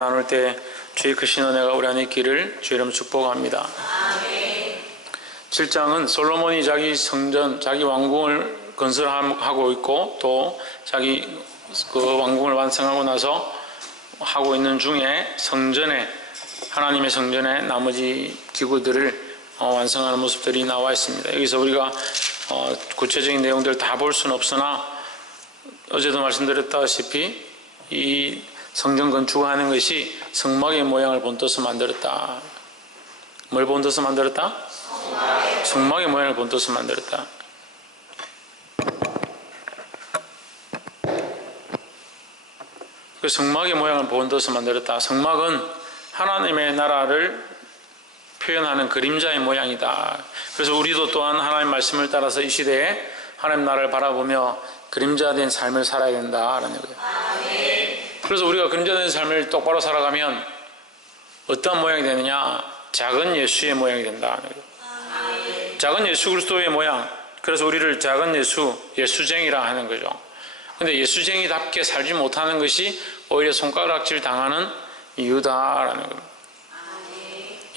나눌 때 주의 크신 은혜가 우리 안에 있기를 주의 이름 축복합니다. 아멘. 7장은 솔로몬이 자기 성전, 자기 왕궁을 건설하고 있고 또 자기 그 왕궁을 완성하고 나서 하고 있는 중에 성전에, 하나님의 성전에 나머지 기구들을 완성하는 모습들이 나와 있습니다. 여기서 우리가 구체적인 내용들을 다 볼 수는 없으나 어제도 말씀드렸다시피 이 성전 건축하는 것이 성막의 모양을 본떠서 만들었다. 뭘 본떠서 만들었다? 성막의 모양을 본떠서 만들었다. 그 성막의 모양을 본떠서 만들었다. 성막은 하나님의 나라를 표현하는 그림자의 모양이다. 그래서 우리도 또한 하나님의 말씀을 따라서 이 시대에 하나님 나라를 바라보며 그림자된 삶을 살아야 된다라는 거예요. 그래서 우리가 그림자된 삶을 똑바로 살아가면 어떤 모양이 되느냐? 작은 예수의 모양이 된다는 거예요. 작은 예수 그리스도의 모양. 그래서 우리를 작은 예수쟁이라 하는 거죠. 근데 예수쟁이답게 살지 못하는 것이 오히려 손가락질 당하는 이유다라는 겁니다.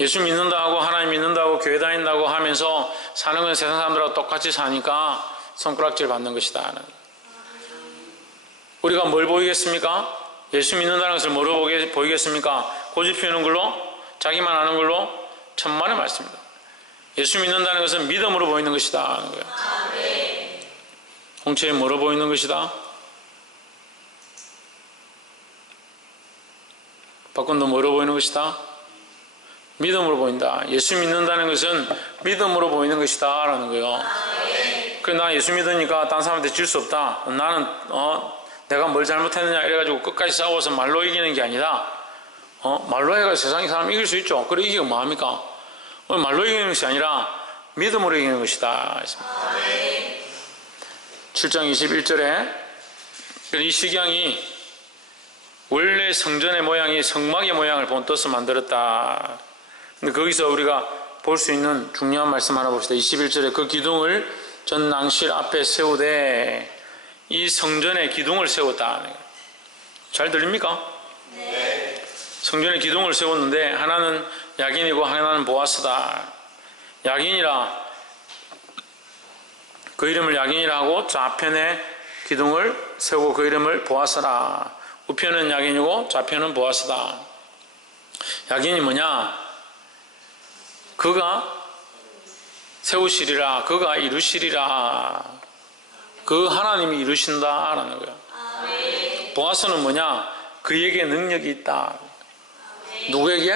예수 믿는다고, 하나님 믿는다고, 교회 다닌다고 하면서 사는 건 세상 사람들하고 똑같이 사니까 손가락질 받는 것이다. 우리가 뭘 보이겠습니까? 예수 믿는다는 것을 뭐로 보이겠습니까? 고집 피우는 걸로? 자기만 아는 걸로? 천만의 말씀입니다. 예수 믿는다는 것은 믿음으로 보이는 것이다 하는 거예요. 홍채에 뭐로 보이는 것이다? 박건도 뭐로 보이는 것이다? 믿음으로 보인다. 예수 믿는다는 것은 믿음으로 보이는 것이다 라는 거예요. 그래, 나 예수 믿으니까 딴 사람한테 질 수 없다. 나는 내가 뭘 잘못했느냐 이래가지고 끝까지 싸워서 말로 이기는 게 아니라 말로 해가 세상의 사람 이길 수 있죠. 그래, 이기면 뭐합니까? 말로 이기는 것이 아니라 믿음으로 이기는 것이다. 7장 21절에 이 식양이 원래 성전의 모양이 성막의 모양을 본떠서 만들었다. 근데 거기서 우리가 볼 수 있는 중요한 말씀 하나 봅시다. 21절에 그 기둥을 전 낭실 앞에 세우되 이 성전에 기둥을 세웠다. 잘 들립니까? 네. 성전에 기둥을 세웠는데 하나는 야긴이고 하나는 보아스다. 야긴이라 그 이름을 야긴이라 하고 좌편에 기둥을 세우고 그 이름을 보아스라. 우편은 야긴이고 좌편은 보아스다. 야긴이 뭐냐? 그가 세우시리라, 그가 이루시리라. 그 하나님이 이루신다라는 거예요. 보아스는 뭐냐? 그에게 능력이 있다. 누구에게?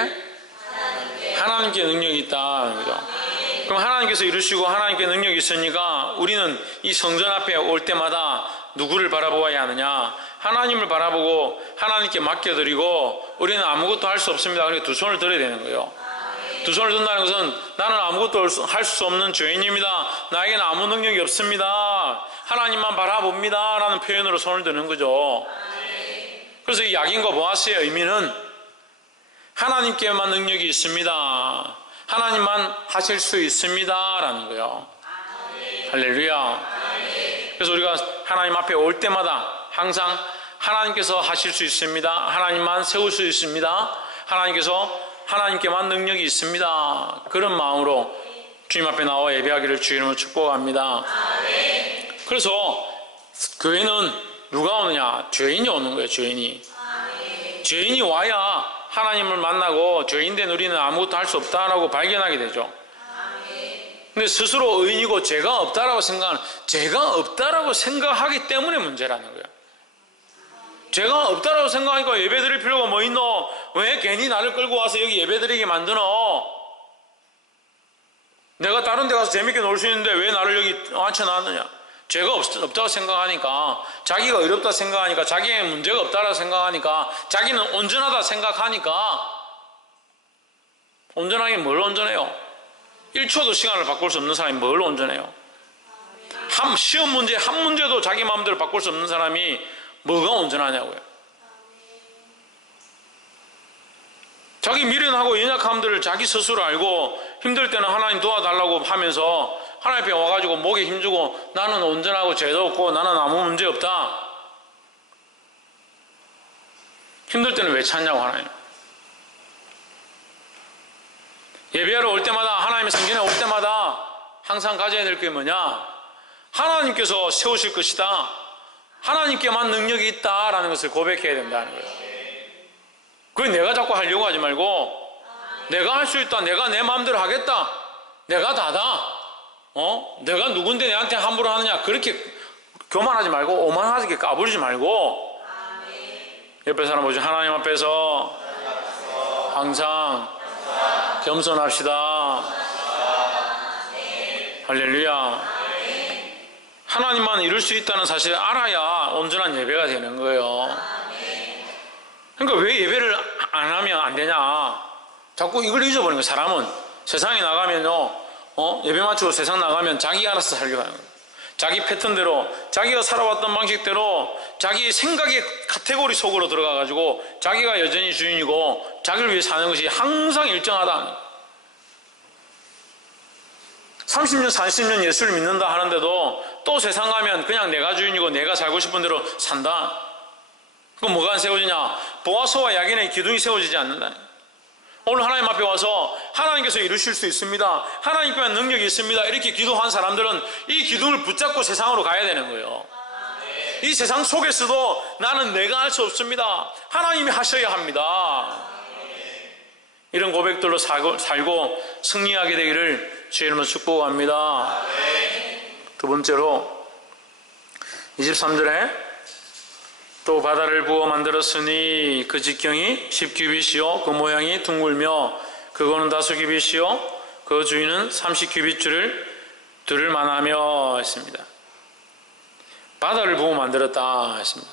하나님께 능력이 있다는 거죠. 그럼 하나님께서 이루시고 하나님께 능력이 있으니까 우리는 이 성전 앞에 올 때마다 누구를 바라보아야 하느냐? 하나님을 바라보고 하나님께 맡겨드리고 우리는 아무것도 할 수 없습니다. 그러니까 두 손을 들어야 되는 거예요. 두 손을 든다는 것은 나는 아무것도 할 수 없는 죄인입니다. 나에게는 아무 능력이 없습니다. 하나님만 바라봅니다. 라는 표현으로 손을 드는 거죠. 그래서 이 야긴과 보아스의 의미는 하나님께만 능력이 있습니다. 하나님만 하실 수 있습니다. 라는 거예요. 할렐루야. 그래서 우리가 하나님 앞에 올 때마다 항상 하나님께서 하실 수 있습니다. 하나님만 세울 수 있습니다. 하나님께만 능력이 있습니다. 그런 마음으로 주님 앞에 나와 예배하기를 주의 이름으로 축복합니다. 그래서 교회는 누가 오느냐? 죄인이 오는 거예요. 죄인이 와야 하나님을 만나고 죄인된 우리는 아무것도 할 수 없다라고 발견하게 되죠. 근데 스스로 의인이고 죄가 없다라고 생각하기 때문에 문제라는 거예요. 죄가 없다라고 생각하니까 예배 드릴 필요가 뭐 있노? 왜 괜히 나를 끌고 와서 여기 예배 드리게 만드노? 내가 다른 데 가서 재밌게 놀 수 있는데 왜 나를 여기 앉혀놨느냐? 죄가 없다고 생각하니까, 자기가 의롭다 생각하니까, 자기의 문제가 없다라고 생각하니까, 자기는 온전하다 생각하니까, 온전하게 뭘 온전해요? 1초도 시간을 바꿀 수 없는 사람이 뭘 온전해요? 시험 문제 한 문제도 자기 마음대로 바꿀 수 없는 사람이 뭐가 온전하냐고요? 자기 미련하고 연약함들을 자기 스스로 알고 힘들 때는 하나님 도와달라고 하면서 하나님 앞에 와가지고 목에 힘주고 나는 온전하고 죄도 없고 나는 아무 문제 없다. 힘들 때는 왜 찾냐고 하나님. 예배하러 올 때마다, 하나님의 성전에 올 때마다 항상 가져야 될 게 뭐냐? 하나님께서 세우실 것이다, 하나님께만 능력이 있다라는 것을 고백해야 된다는 거예요. 그걸 내가 자꾸 하려고 하지 말고, 내가 할 수 있다, 내가 내 마음대로 하겠다, 내가 다다, 내가 누군데 내한테 함부로 하느냐, 그렇게 교만하지 말고, 오만하게 까부리지 말고, 옆에 사람 보시면 하나님 앞에서 항상 겸손합시다. 할렐루야. 하나님만 이룰 수 있다는 사실을 알아야 온전한 예배가 되는 거예요. 그러니까 왜 예배를 안 하면 안 되냐? 자꾸 이걸 잊어버리는 거예요. 사람은 세상에 나가면요, 예배 마치고 세상 나가면 자기가 알아서 살려고 하는 거예요. 자기 패턴대로, 자기가 살아왔던 방식대로, 자기 생각의 카테고리 속으로 들어가가지고 자기가 여전히 주인이고 자기를 위해 사는 것이 항상 일정하다. 30년, 40년 예수를 믿는다 하는데도 또 세상 가면 그냥 내가 주인이고 내가 살고 싶은 대로 산다. 그럼 뭐가 안 세워지냐? 보아서와 야긴의 기둥이 세워지지 않는다. 오늘 하나님 앞에 와서 하나님께서 이루실 수 있습니다, 하나님께만 능력이 있습니다, 이렇게 기도한 사람들은 이 기둥을 붙잡고 세상으로 가야 되는 거예요. 이 세상 속에서도 나는 내가 할 수 없습니다, 하나님이 하셔야 합니다. 이런 고백들로 살고 승리하게 되기를 주의 이름으로 축복합니다. 두 번째로 23절에 또 바다를 부어 만들었으니 그 직경이 10규빗이요 그 모양이 둥글며 그거는 다수규빗이요 그 주위는 30규빗줄을 두를 만하며 했습니다. 바다를 부어 만들었다 했습니다.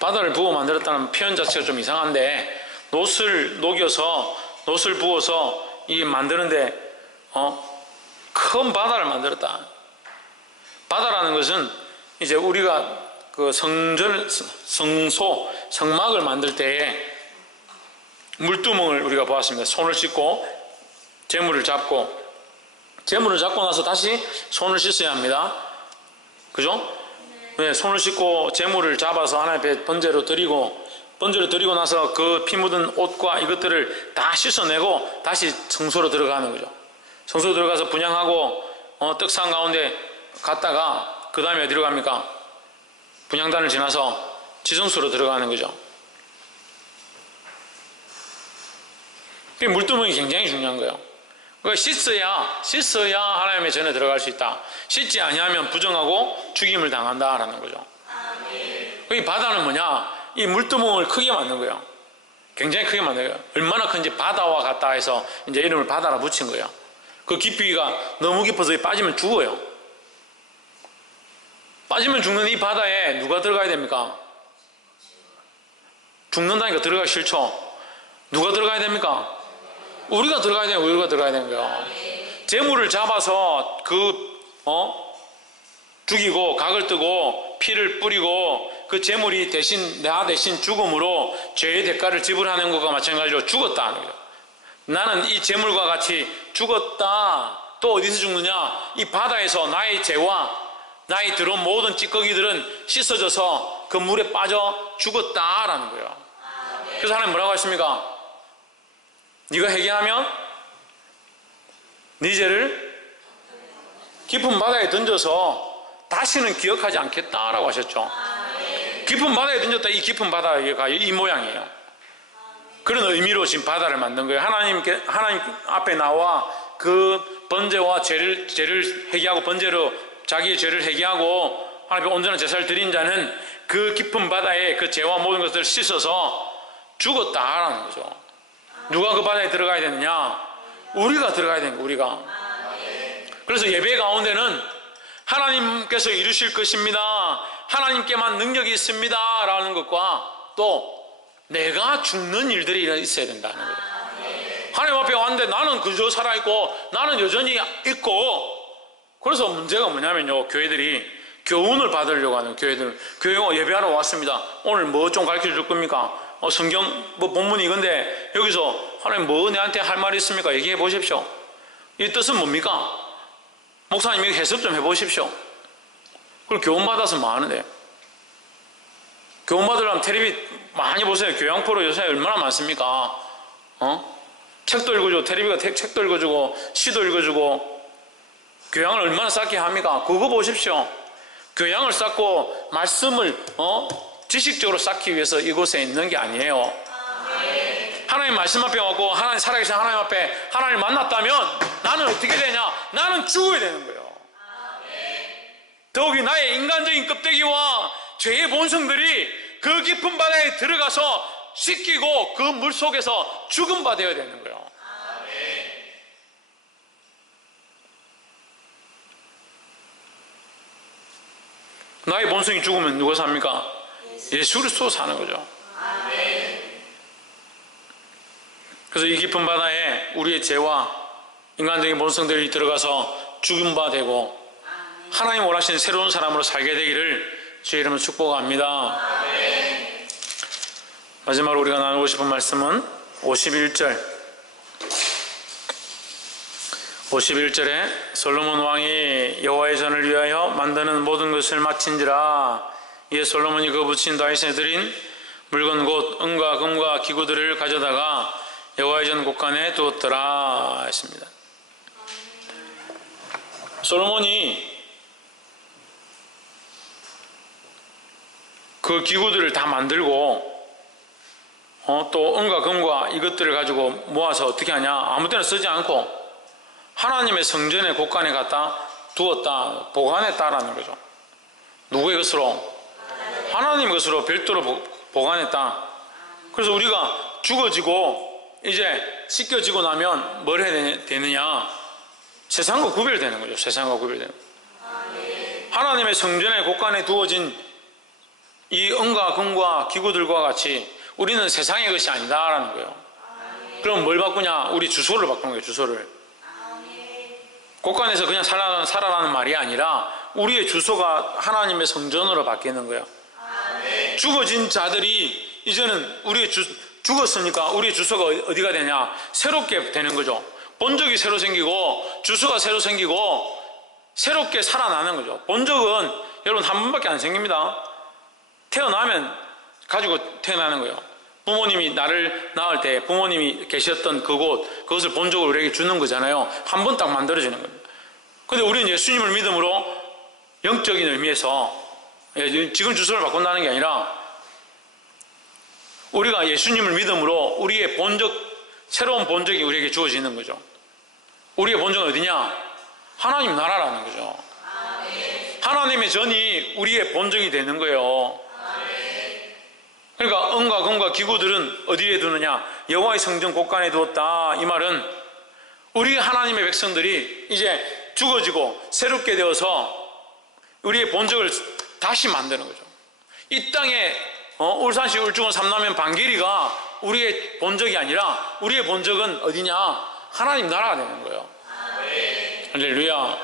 바다를 부어 만들었다는 표현 자체가 좀 이상한데, 놋을 녹여서, 놋을 부어서 이 만드는데 큰 바다를 만들었다. 바다라는 것은 이제 우리가 그 성소, 성막을 만들 때에 물두멍을 우리가 보았습니다. 손을 씻고 재물을 잡고, 재물을 잡고 나서 다시 손을 씻어야 합니다. 그죠? 네, 손을 씻고 재물을 잡아서 하나님 앞에 번제로 드리고, 번제를 드리고 나서 그 피 묻은 옷과 이것들을 다 씻어내고 다시 성소로 들어가는 거죠. 성소로 들어가서 분향하고 떡상 가운데 갔다가 그 다음에 어디로 갑니까? 분향단을 지나서 지성소로 들어가는 거죠. 물두멍이 굉장히 중요한 거예요. 그러니까 씻어야 하나님의 전에 들어갈 수 있다. 씻지 아니하면 부정하고 죽임을 당한다라는 거죠. 이 바다는 뭐냐? 이 물두멍을 크게 만든 거예요. 굉장히 크게 만든 거예요. 얼마나 큰지 바다와 같다 해서 이제 이름을 바다라 붙인 거예요. 그 깊이가 너무 깊어서 빠지면 죽어요. 빠지면 죽는 이 바다에 누가 들어가야 됩니까? 죽는다니까 들어가기 싫죠. 누가 들어가야 됩니까? 우리가 들어가야 돼요. 우리가 들어가야 되는 거예요. 재물을 잡아서 죽이고 각을 뜨고 피를 뿌리고 그 재물이 나 대신 죽음으로 죄의 대가를 지불하는 것과 마찬가지로 죽었다는 거예요. 나는 이 재물과 같이 죽었다. 또 어디서 죽느냐? 이 바다에서 나의 죄와 나의 들어온 모든 찌꺼기들은 씻어져서 그 물에 빠져 죽었다라는 거예요. 그래서 하나님 뭐라고 하십니까? 네가 회개하면 네 죄를 깊은 바다에 던져서 다시는 기억하지 않겠다라고 하셨죠. 깊은 바다에 던졌다. 이 깊은 바다가 이 모양이에요. 그런 의미로 지금 바다를 만든 거예요. 하나님 앞에 나와 그 번제와 죄를 회개하고, 번제로 자기의 죄를 회개하고 하나님 앞에 온전한 제사를 드린 자는 그 깊은 바다에 그 죄와 모든 것들을 씻어서 죽었다라는 거죠. 누가 그 바다에 들어가야 되느냐? 우리가 들어가야 되는 거예요. 우리가. 그래서 예배 가운데는 하나님께서 이루실 것입니다, 하나님께만 능력이 있습니다 라는 것과 또 내가 죽는 일들이 있어야 된다는 거예요. 하나님 앞에 왔는데 나는 그저 살아있고 나는 여전히 있고, 그래서 문제가 뭐냐면요, 교회들이 교훈을 받으려고 하는 교회들, 교회 예배하러 왔습니다. 오늘 뭐 좀 가르쳐 줄 겁니까? 성경 뭐 본문이 이건데 여기서 하나님 뭐 내한테 할 말이 있습니까? 얘기해 보십시오. 이 뜻은 뭡니까? 목사님이 해석 좀 해보십시오. 그걸 교훈받아서 뭐 하는데? 교훈받으려면 텔레비 많이 보세요. 교양 프로 요새 얼마나 많습니까? 책도 읽어주고, 텔레비가 책도 읽어주고, 시도 읽어주고, 교양을 얼마나 쌓게 합니까? 그거 보십시오. 교양을 쌓고 말씀을 지식적으로 쌓기 위해서 이곳에 있는 게 아니에요. 하나님 말씀 앞에 왔고 하나님 살아계신 하나님 앞에 하나님을 만났다면 나는 어떻게 되냐? 나는 죽어야 되는 거예요. 더욱이 나의 인간적인 껍데기와 죄의 본성들이 그 깊은 바다에 들어가서 씻기고 그 물 속에서 죽음 바 되어야 되는 거예요. 나의 본성이 죽으면 누가 삽니까? 예수 그리스도 사는 거죠. 그래서 이 깊은 바다에 우리의 죄와 인간적인 본성들이 들어가서 죽음 바 되고 하나님 원하시는 새로운 사람으로 살게 되기를 주의 이름으로 축복합니다. 마지막으로 우리가 나누고 싶은 말씀은 51절에 솔로몬 왕이 여호와의 전을 위하여 만드는 모든 것을 마친지라. 이에 솔로몬이 그 부친 다윗에 드린 물건 곧 은과 금과 기구들을 가져다가 여호와의 전 곳간에 두었더라 했습니다. 솔로몬이 그 기구들을 다 만들고 또 은과 금과 이것들을 가지고 모아서 어떻게 하냐? 아무 때나 쓰지 않고 하나님의 성전의 곳간에 갖다 두었다, 보관했다라는 거죠. 누구의 것으로? 하나님의 것으로 별도로 보관했다. 그래서 우리가 죽어지고 이제 씻겨지고 나면 뭘 해야 되느냐? 세상과 구별되는 거죠. 세상과 구별되는 거죠. 하나님의 성전의 곳간에 두어진 이 은과 금과 기구들과 같이 우리는 세상의 것이 아니다라는 거예요. 그럼 뭘 바꾸냐? 우리 주소를 바꾸는 거예요. 주소를. 곳간에서 그냥 살아라는 말이 아니라 우리의 주소가 하나님의 성전으로 바뀌는 거예요. 죽어진 자들이 이제는 죽었으니까 우리의 주소가 어디가 되냐? 새롭게 되는 거죠. 본적이 새로 생기고 주소가 새로 생기고 새롭게 살아나는 거죠. 본적은 여러분 한 번밖에 안 생깁니다. 태어나면 가지고 태어나는 거예요. 부모님이 나를 낳을 때 부모님이 계셨던 그것을 본적으로 우리에게 주는 거잖아요. 한 번 딱 만들어지는 겁니다. 근데 우리는 예수님을 믿음으로 영적인 의미에서 지금 주소를 바꾼다는 게 아니라 우리가 예수님을 믿음으로 우리의 본적, 새로운 본적이 우리에게 주어지는 거죠. 우리의 본적은 어디냐? 하나님 나라라는 거죠. 하나님의 전이 우리의 본적이 되는 거예요. 그러니까 은과 금과 기구들은 어디에 두느냐? 여호와의 성전 곳간에 두었다. 이 말은 우리 하나님의 백성들이 이제 죽어지고 새롭게 되어서 우리의 본적을 다시 만드는 거죠. 이 땅에 울산시 울주군 삼남면 반길이가 우리의 본적이 아니라 우리의 본적은 어디냐? 하나님 나라가 되는 거예요. 할렐루야.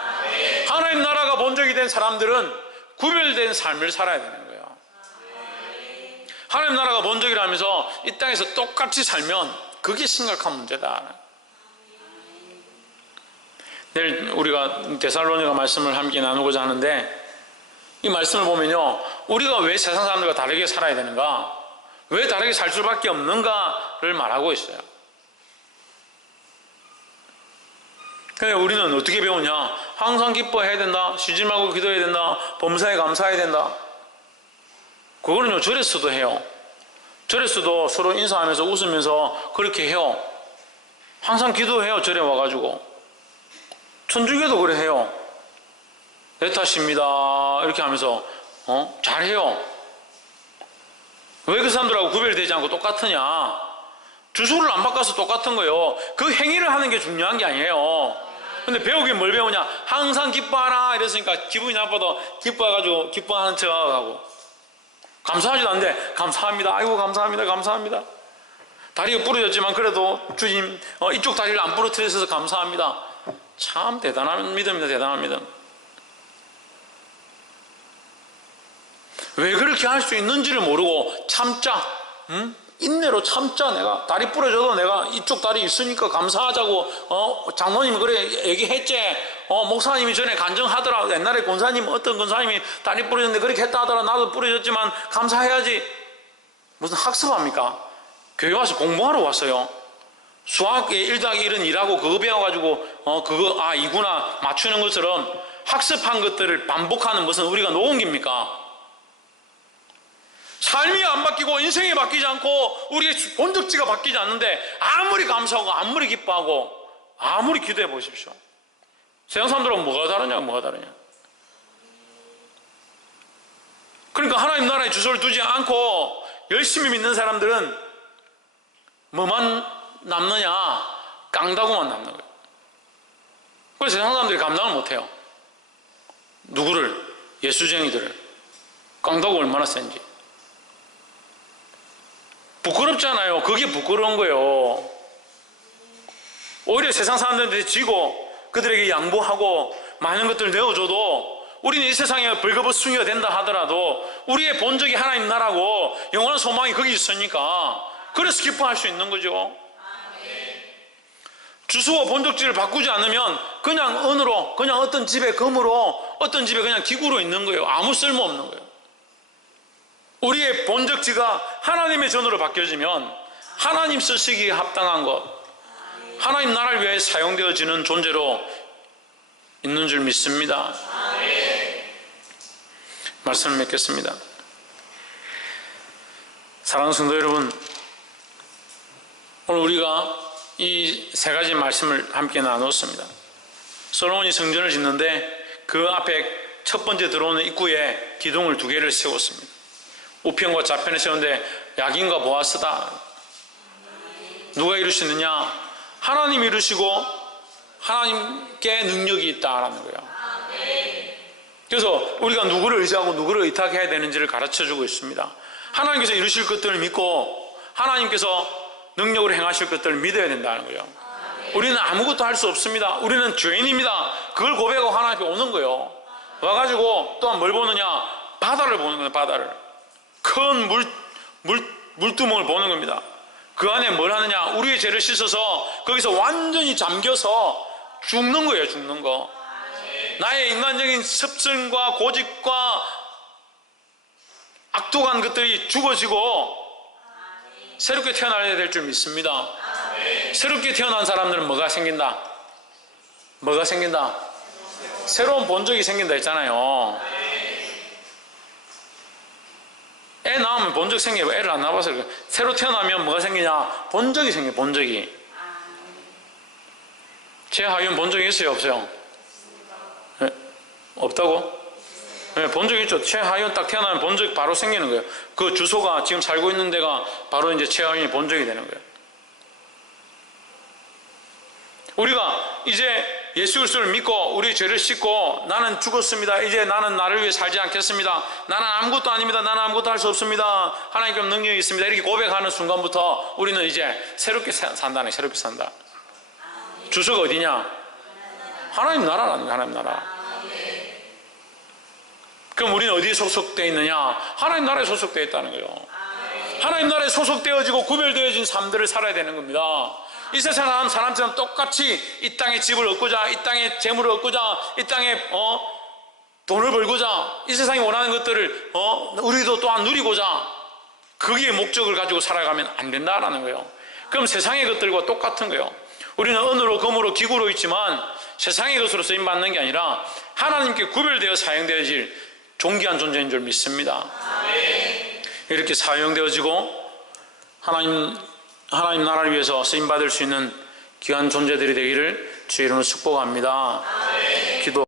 하나님 나라가 본적이 된 사람들은 구별된 삶을 살아야 되는 거예요. 하나님 나라가 본적이라면서 이 땅에서 똑같이 살면 그게 심각한 문제다. 내일 우리가 데살로니가 말씀을 함께 나누고자 하는데 이 말씀을 보면요, 우리가 왜 세상 사람들과 다르게 살아야 되는가, 왜 다르게 살 수밖에 없는가를 말하고 있어요. 근데 우리는 어떻게 배우냐? 항상 기뻐해야 된다, 쉬지 말고 기도해야 된다, 범사에 감사해야 된다. 그거는요, 절에서도 해요. 절에서도 서로 인사하면서 웃으면서 그렇게 해요. 항상 기도해요. 절에 와가지고. 천주교도 그래 해요. 내 탓입니다 이렇게 하면서 잘해요. 왜 그 사람들하고 구별되지 않고 똑같으냐? 주소를 안 바꿔서 똑같은 거예요. 그 행위를 하는 게 중요한 게 아니에요. 근데 배우긴 뭘 배우냐? 항상 기뻐하라 이랬으니까 기분이 나빠도 기뻐해가지고 기뻐하는 척하고, 감사하지도 않는데 감사합니다, 아이고 감사합니다, 감사합니다. 다리가 부러졌지만 그래도 주님 이쪽 다리를 안 부러뜨려서 감사합니다. 참 대단한 믿음입니다. 대단한 믿음. 왜 그렇게 할 수 있는지를 모르고 참자, 인내로 참자. 내가 다리 부러져도 내가 이쪽 다리 있으니까 감사하자고 장로님이 그래 얘기했지, 목사님이 전에 간증하더라. 옛날에 권사님, 어떤 권사님이 다리 부러졌는데 그렇게 했다 하더라. 나도 부러졌지만 감사해야지. 무슨 학습합니까? 교회 와서 공부하러 왔어요. 수학의 1 더하기 1은 2라고 그거 배워가지고 그거 이구나 맞추는 것처럼 학습한 것들을 반복하는 것은 우리가 노ong깁니까? 삶이 안 바뀌고 인생이 바뀌지 않고 우리의 본적지가 바뀌지 않는데 아무리 감사하고 아무리 기뻐하고 아무리 기도해 보십시오. 세상 사람들은 뭐가 다르냐. 그러니까 하나님 나라에 주소를 두지 않고 열심히 믿는 사람들은 뭐만 남느냐? 깡다구만 남는 거예요. 그래서 세상 사람들이 감당을 못해요. 누구를? 예수쟁이들을. 깡다구 얼마나 센지. 부끄럽잖아요. 그게 부끄러운 거예요. 오히려 세상 사람들한테 지고 그들에게 양보하고 많은 것들을 내어줘도 우리는 이 세상에 벌거벗숭이가 된다 하더라도 우리의 본적이 하나님 나라고 영원한 소망이 거기 있으니까 그래서 기뻐할 수 있는 거죠. 주소와 본적지를 바꾸지 않으면 그냥 은으로, 그냥 어떤 집에 금으로, 어떤 집에 그냥 기구로 있는 거예요. 아무 쓸모 없는 거예요. 우리의 본적지가 하나님의 전으로 바뀌어지면 하나님 쓰시기에 합당한 것, 하나님 나라를 위해 사용되어지는 존재로 있는 줄 믿습니다. 말씀을 맺겠습니다. 사랑하는 성도 여러분, 오늘 우리가 이 세 가지 말씀을 함께 나눴습니다. 솔로몬이 성전을 짓는데 그 앞에 첫 번째 들어오는 입구에 기둥을 2개를 세웠습니다. 우편과 좌편에 세웠는데 야긴과 보아스다. 누가 이루시느냐? 하나님 이루시고 하나님께 능력이 있다라는 거예요. 그래서 우리가 누구를 의지하고 누구를 의탁해야 되는지를 가르쳐주고 있습니다. 하나님께서 이루실 것들을 믿고 하나님께서 능력으로 행하실 것들을 믿어야 된다는 거예요. 우리는 아무것도 할 수 없습니다. 우리는 죄인입니다. 그걸 고백하고 하나님께 오는 거예요. 와가지고 또한 뭘 보느냐? 바다를 보는 거예요. 바다를. 큰 물두멍을 보는 겁니다. 그 안에 뭘 하느냐? 우리의 죄를 씻어서 거기서 완전히 잠겨서 죽는 거예요. 죽는 거. 나의 인간적인 습성과 고집과 악독한 것들이 죽어지고 새롭게 태어나야 될 줄 믿습니다. 새롭게 태어난 사람들은 뭐가 생긴다? 뭐가 생긴다? 새로운 본적이 생긴다 했잖아요. 애 낳으면 본적 생겨요. 애를 안 낳아서 새로 태어나면 뭐가 생기냐? 본적이 생겨요. 본적이. 제 하윤 본적이 있어요? 없어요? 네? 없다고? 네, 본적이 있죠. 최하윤 딱 태어나면 본적이 바로 생기는 거예요. 그 주소가 지금 살고 있는 데가 바로 이제 최하윤이 본적이 되는 거예요. 우리가 이제 예수 그리스도를 믿고 우리 죄를 씻고 나는 죽었습니다. 이제 나는 나를 위해 살지 않겠습니다. 나는 아무것도 아닙니다. 나는 아무것도 할 수 없습니다. 하나님께 능력이 있습니다. 이렇게 고백하는 순간부터 우리는 이제 새롭게 산다네. 새롭게 산다. 주소가 어디냐? 하나님 나라라는 거야. 하나님 나라. 그럼 우리는 어디에 소속되어 있느냐? 하나님 나라에 소속되어 있다는 거예요. 하나님 나라에 소속되어지고 구별되어진 삶들을 살아야 되는 겁니다. 이 세상 사람처럼 똑같이 이 땅에 집을 얻고자, 이 땅에 재물을 얻고자, 이 땅에 돈을 벌고자, 이 세상이 원하는 것들을 우리도 또한 누리고자 거기에 목적을 가지고 살아가면 안 된다라는 거예요. 그럼 세상의 것들과 똑같은 거예요. 우리는 은으로 금으로 기구로 있지만 세상의 것으로 쓰임받는 게 아니라 하나님께 구별되어 사용되어질 존귀한 존재인 줄 믿습니다. 이렇게 사용되어지고 하나님 나라를 위해서 쓰임받을 수 있는 귀한 존재들이 되기를 주의 이름으로 축복합니다.